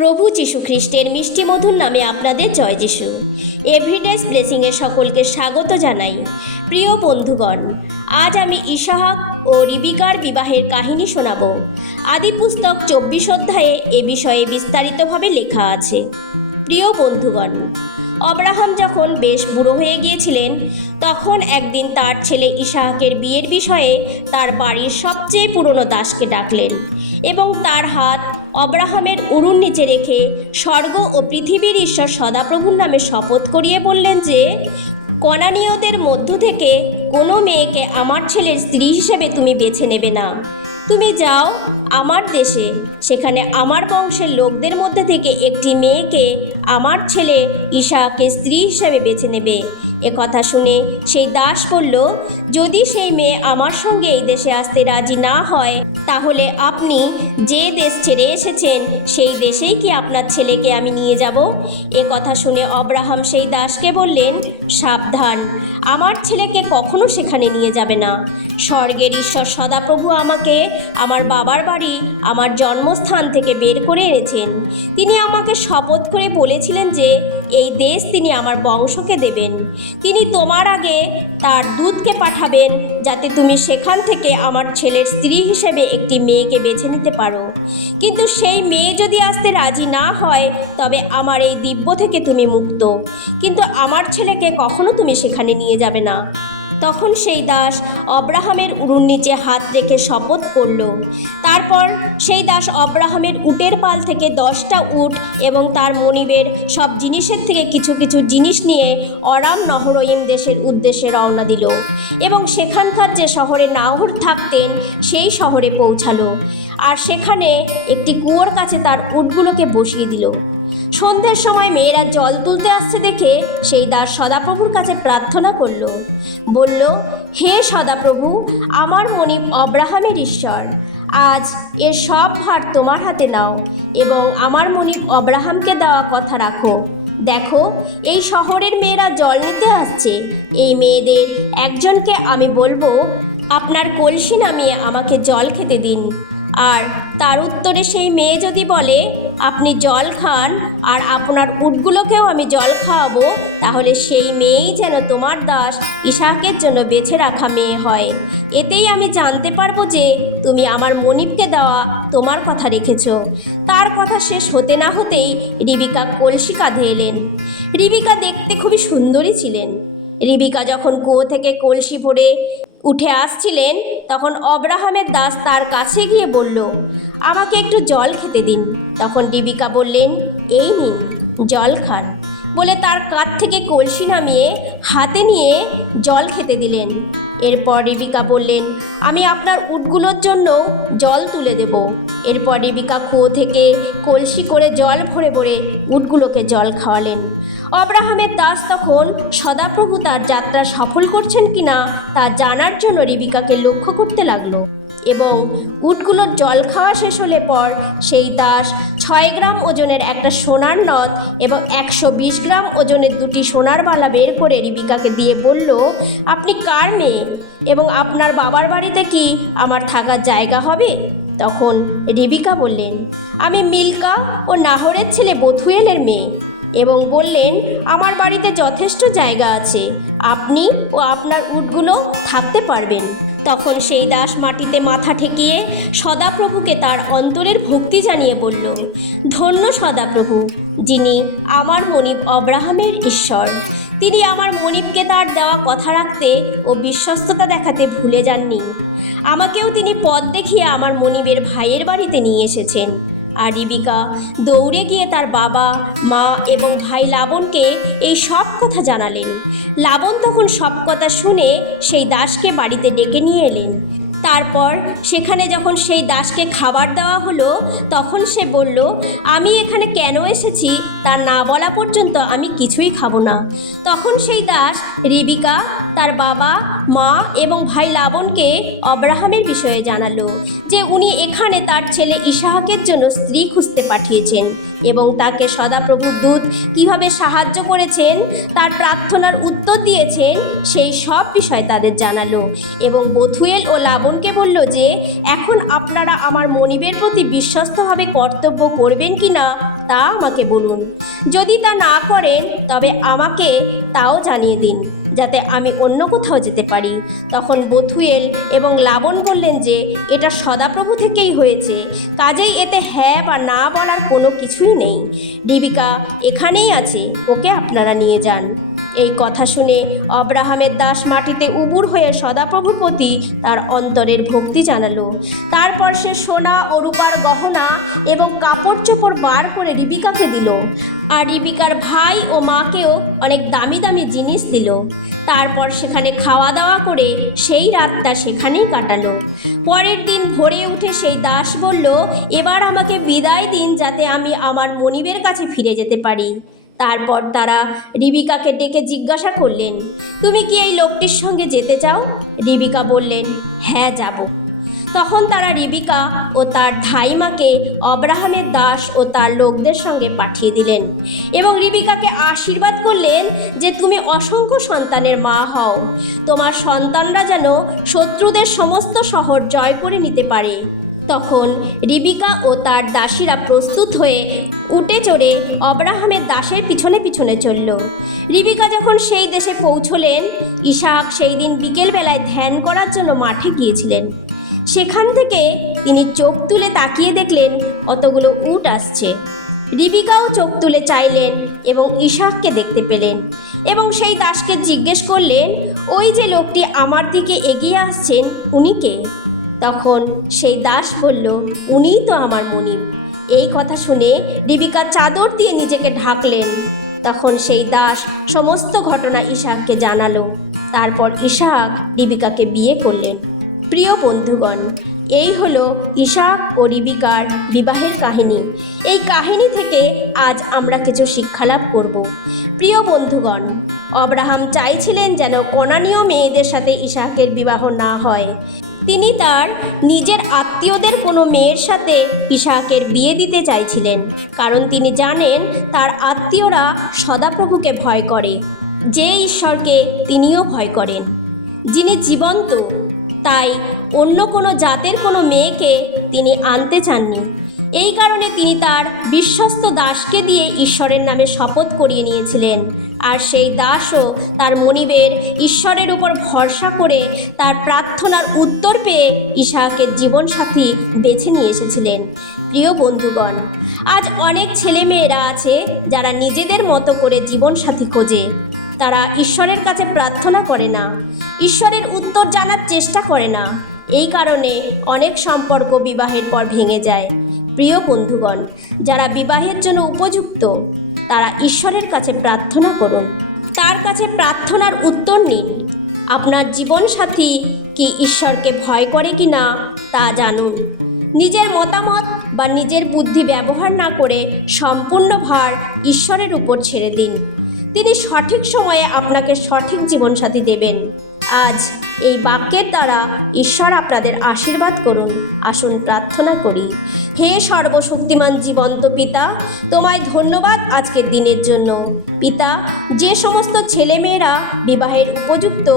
প্রভু যীশু খ্রিস্টের মিষ্টি মধুর নামে আপনাদের জয় যিশু। এভরিডেস ব্লেসিংয়ে সকলকে স্বাগত জানাই। প্রিয় বন্ধুগণ, আজ আমি ইসাহাক ও রিবিকার বিবাহের কাহিনী শোনাব। আদি পুস্তক 24 অধ্যায়ে এ বিষয়ে বিস্তারিতভাবে লেখা আছে। প্রিয় বন্ধুগণ, আব্রাহাম যখন বেশ বুড়ো হয়ে গিয়েছিলেন, তখন একদিন তার ছেলে ইসাহাকের বিয়ের বিষয়ে তার বাড়ির সবচেয়ে পুরনো দাসকে ডাকলেন এবং তার হাত আব্রাহামের উরুর নিচে রেখে স্বর্গ ও পৃথিবীর ঈশ্বর সদাপ্রভুর নামে শপথ করিয়ে বললেন যে, কনানীয়দের মধ্য থেকে কোনো মেয়েকে আমার ছেলের স্ত্রী হিসেবে তুমি বেছে নেবে না। তুমি যাও আমার দেশে, সেখানে আমার বংশের লোকদের মধ্যে থেকে একটি মেয়েকে আমার ছেলে ইসাহাকে স্ত্রী হিসেবে বেছে নেবে। এ কথা শুনে সেই দাস বলল, যদি সেই মেয়ে আমার সঙ্গে এই দেশে আসতে রাজি না হয়, তাহলে আপনি যে দেশ ছেড়ে এসেছেন সেই দেশেই কি আপনার ছেলেকে আমি নিয়ে যাব? এ কথা শুনে আব্রাহাম সেই দাসকে বললেন, সাবধান, আমার ছেলেকে কখনো সেখানে নিয়ে যাবে না। স্বর্গের ঈশ্বর সদাপ্রভু আমাকে আমার বাবার বাড়ি, আমার জন্মস্থান থেকে বের করে এনেছেন। তিনি আমাকে শপথ করে বলেছিলেন যে এই দেশ তিনি আমার বংশকে দেবেন। তিনি তোমার আগে তার দূতকে পাঠাবেন, যাতে তুমি সেখান থেকে আমার ছেলের স্ত্রী হিসেবে একটি মেয়েকে বেছে নিতে পারো। কিন্তু সেই মেয়ে যদি আসতে রাজি না হয়, তবে আমার এই দিব্য থেকে তুমি মুক্ত, কিন্তু আমার ছেলেকে কখনো তুমি সেখানে নিয়ে যাবে না। তখন সেই দাস আব্রাহামের উরুর নিচে হাত রেখে শপথ করল। তারপর সেই দাস আব্রাহামের উটের পাল থেকে 10টা উট এবং তার মনিবের সব জিনিসের থেকে কিছু কিছু জিনিস নিয়ে অরাম নহরইম দেশের উদ্দেশ্যে রওনা দিল এবং সেখানকার যে শহরে নাহর থাকতেন সেই শহরে পৌঁছালো, আর সেখানে একটি কুয়োর কাছে তার উটগুলোকে বসিয়ে দিল। সন্ধ্যের সময় মেয়েরা জল তুলতে আসছে দেখে সেই দাস সদাপ্রভুর কাছে প্রার্থনা করল, বলল, হে সদাপ্রভু, আমার মনিব আব্রাহামের ঈশ্বর, আজ এর সব ভার তোমার হাতে নাও এবং আমার মনিব আব্রাহামকে দেওয়া কথা রাখো। দেখো, এই শহরের মেয়েরা জল নিতে আসছে। এই মেয়েদের একজনকে আমি বলবো, আপনার কলসি নামিয়ে আমাকে জল খেতে দিন। আর তার উত্তরে সেই মেয়ে যদি বলে, আপনি জল খান আর আপনার উটগুলোকেও আমি জল খাওয়াবো, তাহলে সেই মেয়েই যেন তোমার দাস ইসাহাকের জন্য বেছে রাখা মেয়ে হয়। এতেই আমি জানতে পারবো যে তুমি আমার মনিবকে দেওয়া তোমার কথা রেখেছ। তার কথা শেষ হতে না হতেই রিবিকা কলসি কাঁধে এলেন। রিবিকা দেখতে খুবই সুন্দরী ছিলেন। রিবিকা যখন কুয়ো থেকে কলসি ভরে উঠে আসছিলেন, তখন আব্রাহামের দাস তার কাছে গিয়ে বলল, আমাকে একটু জল খেতে দিন। তখন রিবিকা বললেন, এই নিন, জল খান, বলে তার কাঁধ থেকে কলসি নামিয়ে হাতে নিয়ে জল খেতে দিলেন। এরপর রিবিকা বললেন, আমি আপনার উটগুলোর জন্য জল তুলে দেব। এরপর রিবিকা কুয়ো থেকে কলসি করে জল ভরে ভরে উটগুলোকে জল খাওয়ালেন। আব্রাহামের দাস তখন সদাপ্রভু তার যাত্রা সফল করছেন কিনা তা জানার জন্য রিবিকাকে লক্ষ্য করতে লাগলো এবং উটগুলোর জল খাওয়া শেষ হলে পর সেই দাস 6 গ্রাম ওজনের একটা সোনার নথ এবং 120 গ্রাম ওজনের 2টি সোনার বালা বের করে রিবিকাকে দিয়ে বলল, আপনি কার মেয়ে এবং আপনার বাবার বাড়িতে কি আমার থাকার জায়গা হবে? তখন রিবিকা বললেন, আমি মিল্কা ও নাহরের ছেলে বথুয়েলের মেয়ে, এবং বললেন, আমার বাড়িতে যথেষ্ট জায়গা আছে, আপনি ও আপনার উটগুলো থাকতে পারবেন। তখন সেই দাস মাটিতে মাথা ঠেকিয়ে সদাপ্রভুকে তার অন্তরের ভক্তি জানিয়ে বলল, ধন্য সদাপ্রভু, যিনি আমার মনিব আব্রাহামের ঈশ্বর। তিনি আমার মনিবকে তার দেওয়া কথা রাখতে ও বিশ্বস্ততা দেখাতে ভুলে যাননি। আমাকেও তিনি পথ দেখিয়ে আমার মনিবের ভাইয়ের বাড়িতে নিয়ে এসেছেন। আর রিবিকা দৌড়ে গিয়ে তার বাবা, মা এবং ভাই লাবণকে এই সব কথা জানালেন। লাবণ তখন সব কথা শুনে সেই দাসকে বাড়িতে ডেকে নিয়ে এলেন। তারপর সেখানে যখন সেই দাসকে খাবার দেওয়া হলো, তখন সে বলল, আমি এখানে কেন এসেছি তা না বলা পর্যন্ত আমি কিছুই খাবো না। তখন সেই দাস রিবিকা তার বাবা, মা এবং ভাই লাবণকে আব্রাহামের বিষয়ে জানালো যে উনি এখানে তার ছেলে ইসাহাকের জন্য স্ত্রী খুঁজতে পাঠিয়েছেন এবং তাকে সদাপ্রভুর দূত কীভাবে সাহায্য করেছেন, তার প্রার্থনার উত্তর দিয়েছেন, সেই সব বিষয় তাদের জানালো এবং বথুয়েল ও লাবণ লাবণকে বলল যে এখন আপনারা আমার মনিবের প্রতি বিশ্বস্তভাবে কর্তব্য করবেন কি না তা আমাকে বলুন। যদি তা না করেন তবে আমাকে তাও জানিয়ে দিন, যাতে আমি অন্য কোথাও যেতে পারি। তখন বথুয়েল এবং লাবণ বললেন যে এটা সদাপ্রভু থেকেই হয়েছে, কাজেই এতে হ্যাঁ বা না বলার কোনো কিছুই নেই। রিবিকা এখানেই আছে, ওকে আপনারা নিয়ে যান। এই কথা শুনে অব্রাহামের দাস মাটিতে উবুর হয়ে সদাপ্রভুর প্রতি তার অন্তরের ভক্তি জানালো। তারপর সে সোনা ও রূপার গহনা এবং কাপড় চোপড় বার করে রিবিকাকে দিল, আর রিবিকার ভাই ও মাকেও অনেক দামি দামি জিনিস দিল। তারপর সেখানে খাওয়া দাওয়া করে সেই রাতটা সেখানেই কাটালো। পরের দিন ভোরে উঠে সেই দাস বলল, এবার আমাকে বিদায় দিন, যাতে আমি আমার মনিবের কাছে ফিরে যেতে পারি। তারপর তারা রিবিকাকে ডেকে জিজ্ঞাসা করলেন, তুমি কি এই লোকটির সঙ্গে যেতে চাও? রিবিকা বললেন, হ্যাঁ যাব। তখন তারা রিবিকা ও তার ধাইমাকে অব্রাহামের দাস ও তার লোকদের সঙ্গে পাঠিয়ে দিলেন এবং রিবিকাকে আশীর্বাদ করলেন যে তুমি অসংখ্য সন্তানের মা হও, তোমার সন্তানরা যেন শত্রুদের সমস্ত শহর জয় করে নিতে পারে। তখন রিবিকা ও তার দাসীরা প্রস্তুত হয়ে উটে চড়ে অব্রাহামের দাসের পিছনে পিছনে চলল। রিবিকা যখন সেই দেশে পৌঁছলেন, ইসাহাক সেই দিন বিকেলবেলায় ধ্যান করার জন্য মাঠে গিয়েছিলেন। সেখান থেকে তিনি চোখ তুলে তাকিয়ে দেখলেন কতগুলো উট আসছে। রিবিকাও চোখ তুলে চাইলেন এবং ইসাহাককে দেখতে পেলেন এবং সেই দাসকে জিজ্ঞেস করলেন, ওই যে লোকটি আমার দিকে এগিয়ে আসছেন, উনি কে? তখন সেই দাস বলল, উনিই তো আমার মনিব। এই কথা শুনে রিবিকা চাদর দিয়ে নিজেকে ঢাকলেন। তখন সেই দাস সমস্ত ঘটনা ইসাহাককে জানালো। তারপর ইসাহাক রিবিকাকে বিয়ে করলেন। প্রিয় বন্ধুগণ, এই হলো ইসাহাক ও রিবিকার বিবাহের কাহিনী। এই কাহিনী থেকে আজ আমরা কিছু শিক্ষালাভ করব। প্রিয় বন্ধুগণ, অব্রাহাম চাইছিলেন যেন কনানীয় মেয়েদের সাথে ইসাহাকের বিবাহ না হয়। তিনি তার নিজের আত্মীয়দের কোনো মেয়ের সাথে ইসাহাকের বিয়ে দিতে চাইছিলেন, কারণ তিনি জানেন তার আত্মীয়রা সদাপ্রভুকে ভয় করে, যে ঈশ্বরকে তিনিও ভয় করেন, যিনি জীবন্ত। তাই অন্য কোনো জাতের কোনো মেয়েকে তিনি আনতে চাননি। এই কারণে তিনি তার বিশ্বস্ত দাসকে দিয়ে ঈশ্বরের নামে শপথ করিয়ে নিয়েছিলেন, আর সেই দাসও তার মনিবের ঈশ্বরের উপর ভরসা করে তার প্রার্থনার উত্তর পেয়ে ইসাহাকের জীবনসাথী বেছে নিয়ে এসেছিলেন। প্রিয় বন্ধুগণ, আজ অনেক ছেলেমেয়েরা আছে যারা নিজেদের মতো করে জীবনসাথী খোঁজে। তারা ঈশ্বরের কাছে প্রার্থনা করে না, ঈশ্বরের উত্তর জানার চেষ্টা করে না। এই কারণে অনেক সম্পর্ক বিবাহের পর ভেঙে যায়। প্রিয় বন্ধুগণ, যারা বিবাহের জন্য উপযুক্ত তারা ঈশ্বরের কাছে প্রার্থনা করুন, তার কাছে প্রার্থনার উত্তর নিন। আপনার জীবনসাথী কি ঈশ্বরকে ভয় করে কি না তা জানুন। নিজের মতামত বা নিজের বুদ্ধি ব্যবহার না করে সম্পূর্ণ ভার ঈশ্বরের উপর ছেড়ে দিন। তিনি সঠিক সময়ে আপনাকে সঠিক জীবনসাথী দেবেন। আজ এই বাক্যের দ্বারা ঈশ্বর আপনাদের আশীর্বাদ করুন। আসুন প্রার্থনা করি। হে সর্বশক্তিমান জীবন্ত পিতা, তোমায় ধন্যবাদ আজকের দিনের জন্য। পিতা, যে সমস্ত ছেলেমেয়েরা বিবাহের উপযুক্ত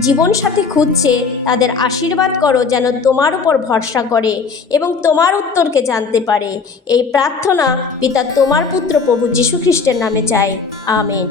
জীবনসাথী খুঁজছে তাদের আশীর্বাদ করো, যেন তোমার উপর ভরসা করে এবং তোমার উত্তরকে জানতে পারে। এই প্রার্থনা পিতা তোমার পুত্র প্রভু যীশু খ্রিস্টের নামে চাই। আমেন।